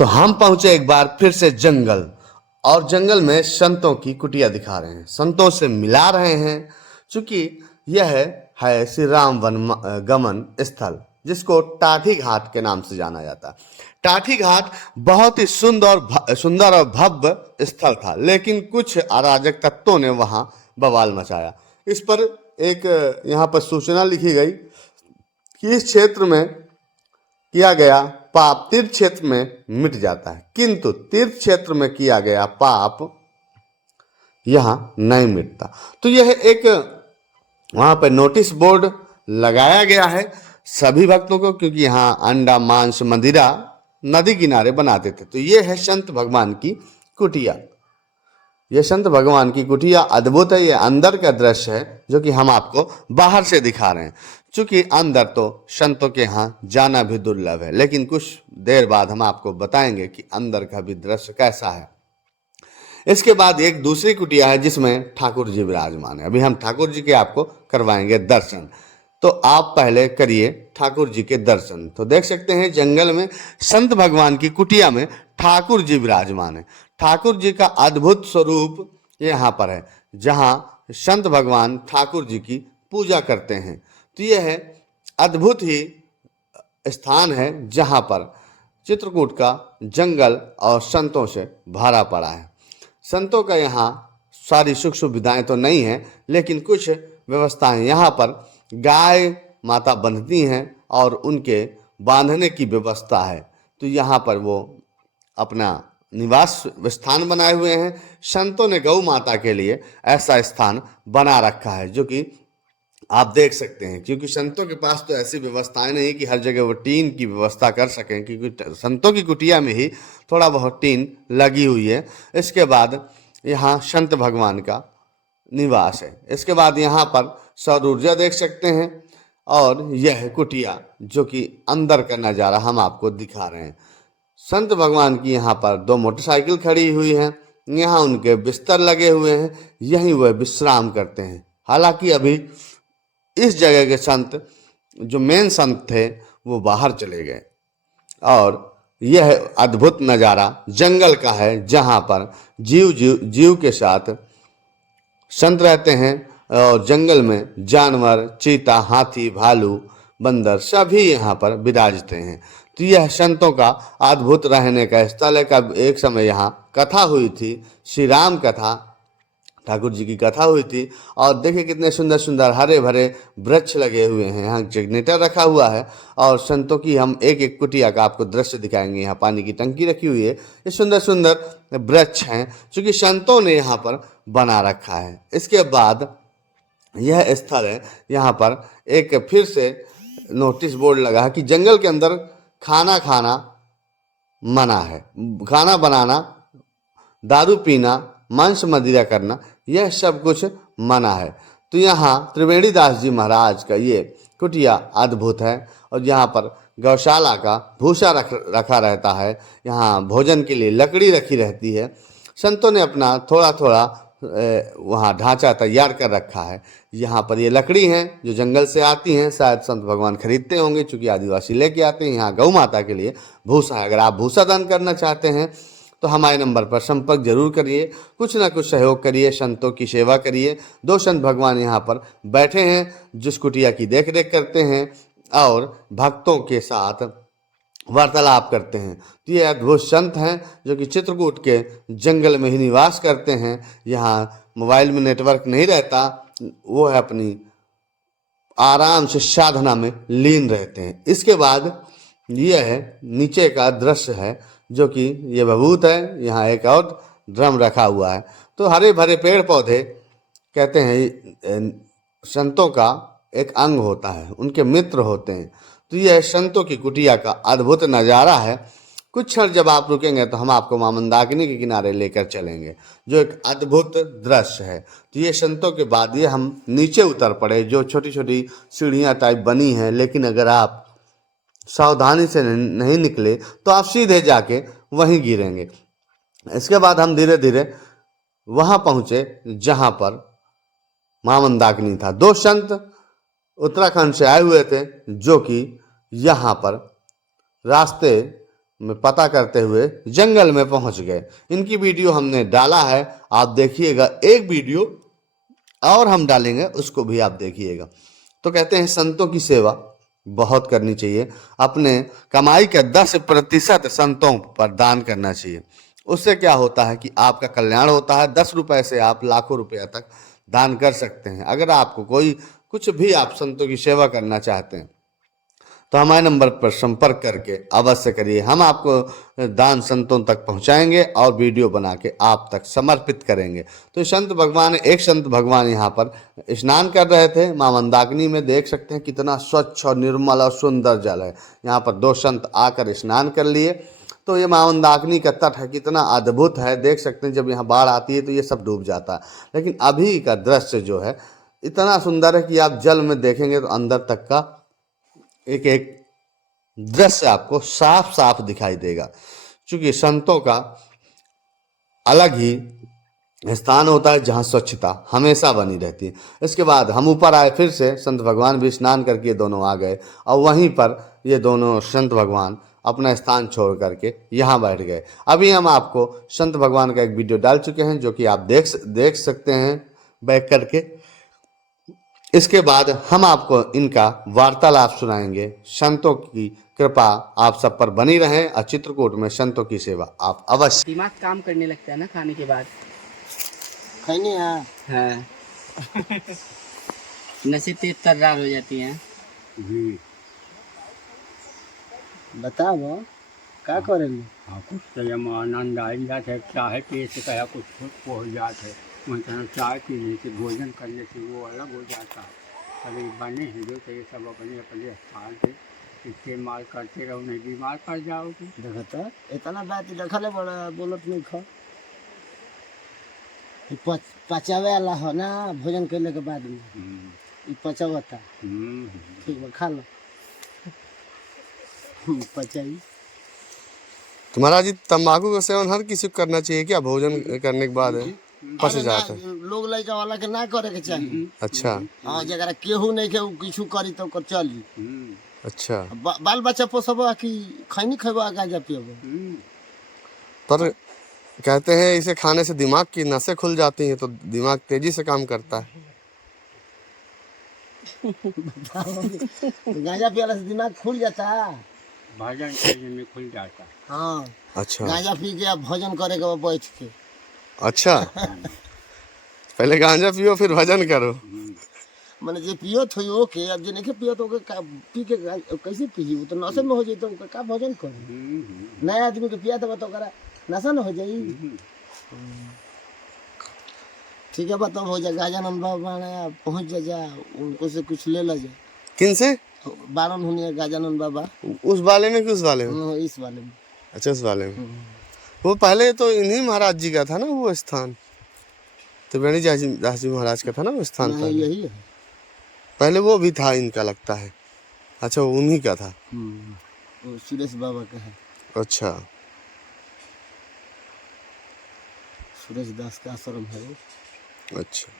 तो हम पहुंचे एक बार फिर से जंगल, और जंगल में संतों की कुटिया दिखा रहे हैं, संतों से मिला रहे हैं। चूंकि यह है श्री राम वन गमन स्थल, जिसको टाठी घाट के नाम से जाना जाता है। टाठी घाट बहुत ही सुंदर और भव्य स्थल था, लेकिन कुछ अराजक तत्वों ने वहां बवाल मचाया। इस पर एक यहाँ पर सूचना लिखी गई कि इस क्षेत्र में किया गया पाप तीर्थ क्षेत्र में मिट जाता है, किंतु तीर्थ क्षेत्र में किया गया पाप यहाँ नहीं मिटता। तो यह एक वहाँ पर नोटिस बोर्ड लगाया गया है सभी भक्तों को, क्योंकि यहाँ अंडा मांस मदिरा नदी किनारे बनाते थे। तो ये है संत भगवान की कुटिया। ये संत भगवान की कुटिया अद्भुत है। ये अंदर का दृश्य है जो कि हम आपको बाहर से दिखा रहे हैं। चूंकि अंदर तो संतों के यहाँ जाना भी दुर्लभ है, लेकिन कुछ देर बाद हम आपको बताएंगे कि अंदर का भी दृश्य कैसा है। इसके बाद एक दूसरी कुटिया है जिसमें ठाकुर जी विराजमान है। अभी हम ठाकुर जी के आपको करवाएंगे दर्शन, तो आप पहले करिए ठाकुर जी के दर्शन। तो देख सकते हैं जंगल में संत भगवान की कुटिया में ठाकुर जी विराजमान है। ठाकुर जी का अद्भुत स्वरूप यहाँ पर है, जहाँ संत भगवान ठाकुर जी की पूजा करते हैं। तो यह है अद्भुत ही स्थान है जहाँ पर चित्रकूट का जंगल और संतों से भरा पड़ा है। संतों का यहाँ सारी सुख सुविधाएं तो नहीं है, लेकिन कुछ व्यवस्थाएं यहाँ पर गाय माता बंधती हैं और उनके बांधने की व्यवस्था है। तो यहाँ पर वो अपना निवास स्थान बनाए हुए हैं। संतों ने गौ माता के लिए ऐसा स्थान बना रखा है, जो कि आप देख सकते हैं, क्योंकि संतों के पास तो ऐसी व्यवस्थाएं नहीं कि हर जगह वो टीन की व्यवस्था कर सकें, क्योंकि संतों की कुटिया में ही थोड़ा बहुत टीन लगी हुई है। इसके बाद यहाँ संत भगवान का निवास है। इसके बाद यहाँ पर सौर ऊर्जा देख सकते हैं, और यह कुटिया जो कि अंदर का नज़ारा हम आपको दिखा रहे हैं। संत भगवान की यहाँ पर 2 मोटरसाइकिल खड़ी हुई हैं, यहाँ उनके बिस्तर लगे हुए हैं, यहीं वह विश्राम करते हैं। हालांकि अभी इस जगह के संत जो मेन संत थे वो बाहर चले गए, और यह अद्भुत नज़ारा जंगल का है, जहाँ पर जीव के साथ संत रहते हैं। और जंगल में जानवर, चीता, हाथी, भालू, बंदर सभी यहाँ पर विराजते हैं। तो यह संतों का अद्भुत रहने का स्थल है। कब एक समय यहाँ कथा हुई थी, श्री राम कथा, ठाकुर जी की कथा हुई थी। और देखिए कितने सुंदर सुंदर हरे भरे वृक्ष लगे हुए हैं, यहाँ जनरेटर रखा हुआ है, और संतों की हम एक एक कुटिया का आपको दृश्य दिखाएंगे। यहाँ पानी की टंकी रखी हुई है, ये सुंदर सुंदर वृक्ष हैं क्योंकि संतों ने यहाँ पर बना रखा है। इसके बाद यह स्थल है, यहाँ पर एक फिर से नोटिस बोर्ड लगा है कि जंगल के अंदर खाना खाना मना है। खाना बनाना, दारू पीना, मांस मदिरा करना, यह सब कुछ मना है। तो यहाँ त्रिवेणी दास जी महाराज का ये कुटिया अद्भुत है, और यहाँ पर गौशाला का भूसा रखा रहता है। यहाँ भोजन के लिए लकड़ी रखी रहती है। संतों ने अपना थोड़ा थोड़ा वहाँ ढांचा तैयार कर रखा है। यहाँ पर ये लकड़ी हैं जो जंगल से आती हैं, शायद संत भगवान खरीदते होंगे, चूँकि आदिवासी लेके आते हैं। यहाँ गौ माता के लिए भूसा है। अगर आप भूसा दान करना चाहते हैं तो हमारे नंबर पर संपर्क जरूर करिए, कुछ ना कुछ सहयोग करिए, संतों की सेवा करिए। 2 संत भगवान यहाँ पर बैठे हैं, जिस कुटिया की देख रेख करते हैं और भक्तों के साथ वार्तालाप करते हैं। तो ये अद्भुत संत हैं जो कि चित्रकूट के जंगल में ही निवास करते हैं। यहाँ मोबाइल में नेटवर्क नहीं रहता, वो है अपनी आराम से साधना में लीन रहते हैं। इसके बाद यह है नीचे का दृश्य है, जो कि ये भभूत है। यहाँ एक और ड्रम रखा हुआ है। तो हरे भरे पेड़ पौधे कहते हैं संतों का एक अंग होता है, उनके मित्र होते हैं। तो यह संतों की कुटिया का अद्भुत नज़ारा है। कुछ क्षण जब आप रुकेंगे तो हम आपको मां मंदाकिनी के किनारे लेकर चलेंगे, जो एक अद्भुत दृश्य है। तो ये संतों के बाद ये हम नीचे उतर पड़े, जो छोटी छोटी सीढ़ियाँ टाइप बनी हैं, लेकिन अगर आप सावधानी से नहीं निकले तो आप सीधे जाके वहीं गिरेंगे। इसके बाद हम धीरे धीरे वहाँ पहुँचे जहाँ पर मां मंदाकिनी था। 2 संत उत्तराखंड से आए हुए थे, जो कि यहाँ पर रास्ते में पता करते हुए जंगल में पहुंच गए। इनकी वीडियो हमने डाला है, आप देखिएगा। एक वीडियो और हम डालेंगे, उसको भी आप देखिएगा। तो कहते हैं संतों की सेवा बहुत करनी चाहिए। अपने कमाई का 10% संतों पर दान करना चाहिए। उससे क्या होता है कि आपका कल्याण होता है। 10 रुपए से आप लाखों रुपया तक दान कर सकते हैं। अगर आपको कोई कुछ भी आप संतों की सेवा करना चाहते हैं तो हमारे नंबर पर संपर्क करके अवश्य करिए। हम आपको दान संतों तक पहुंचाएंगे और वीडियो बना के आप तक समर्पित करेंगे। तो एक संत भगवान यहाँ पर स्नान कर रहे थे। मां मंदाकिनी में देख सकते हैं कितना स्वच्छ और निर्मल और सुंदर जल है। यहाँ पर 2 संत आकर स्नान कर लिए। तो ये मां मंदाकिनी का तट है, कितना अद्भुत है, देख सकते हैं। जब यहाँ बाढ़ आती है तो ये सब डूब जाता है, लेकिन अभी का दृश्य जो है इतना सुंदर है कि आप जल में देखेंगे तो अंदर तक का एक एक दृश्य आपको साफ साफ दिखाई देगा। क्योंकि संतों का अलग ही स्थान होता है जहाँ स्वच्छता हमेशा बनी रहती है। इसके बाद हम ऊपर आए, फिर से संत भगवान भी स्नान करके दोनों आ गए और वहीं पर ये दोनों संत भगवान अपना स्थान छोड़ करके यहाँ बैठ गए। अभी हम आपको संत भगवान का एक वीडियो डाल चुके हैं जो कि आप देख सकते हैं बैक करके। इसके बाद हम आपको इनका वार्तालाप सुनाएंगे। संतों की कृपा आप सब पर बनी रहे और चित्रकूट में संतों की सेवा आप अवश्य। दिमाग काम करने लगता है ना खाने के बाद। खैनी है। हाँ नशे तेज तर्रार हो जाती हैं। जी बताओ का करेंगे। हाँ कुछ तो जब आनंद आ जाता है, चाहे पेट से कहा कुछ हो जाता है, वही तरह चाय पीने से भोजन करने से वो अलग हो जाता है। कभी बने हैं जो तो ये सब अपने अपने स्थान पे इस्तेमाल करते रहो, नहीं बीमार पड़ जाओगे। देखो तो इतना बात रखल है, बड़ा बोलत नहीं खा। पचावे वाला हो ना भोजन करने के बाद में ये पचावता। ठीक है खा लो पचाई। तुम्हारा जी तंबाकू का सेवन हर किसी को करना चाहिए क्या? भोजन करने के बाद पच जाता है। लोग लड़का वाला के ना करे के चाहिए। अच्छा हाँ जरा केहू नहीं के किछु करी तो कर चली। अच्छा। बाल बच्चा पोसबा कि खैनी खेबा गांजा पियबा। पर कहते हैं इसे खाने से दिमाग की नसें खुल जाती हैं तो दिमाग तेजी से काम करता है। गांजा पियाला से दिमाग खुल जाता है, भजन करने में खुल जाता है। हाँ अच्छा गांजा पी के अब भजन करे के बैठ के। अच्छा पहले गांजा पियो फिर भजन करो। मैंने जे पियो थो ओके, अब जे नहीं पियो तो पी के कैसे पी? वो तो नशे में हो जाए तो का भजन करे? नया आदमी के पिया तो ओकरा नशा न हो जाई। ठीक है बताओ हो जा। गाजानंद बाबा पहुँच जा उनको से कुछ ले ला जा। किन से? बारन होनी गाजानंद बाबा। उस वाले में कि उस वाले में? इस वाले में। अच्छा उस वाले में। वो पहले तो इन्हीं महाराज जी का था ना वो स्थान, त्रिवेणी दास जी महाराज का था ना वो स्थान। पहले यही है, पहले वो भी था इनका लगता है। अच्छा वो उन्हीं का था। वो सुरेश बाबा का है। अच्छा सुरेश दास का आश्रम है वो। अच्छा।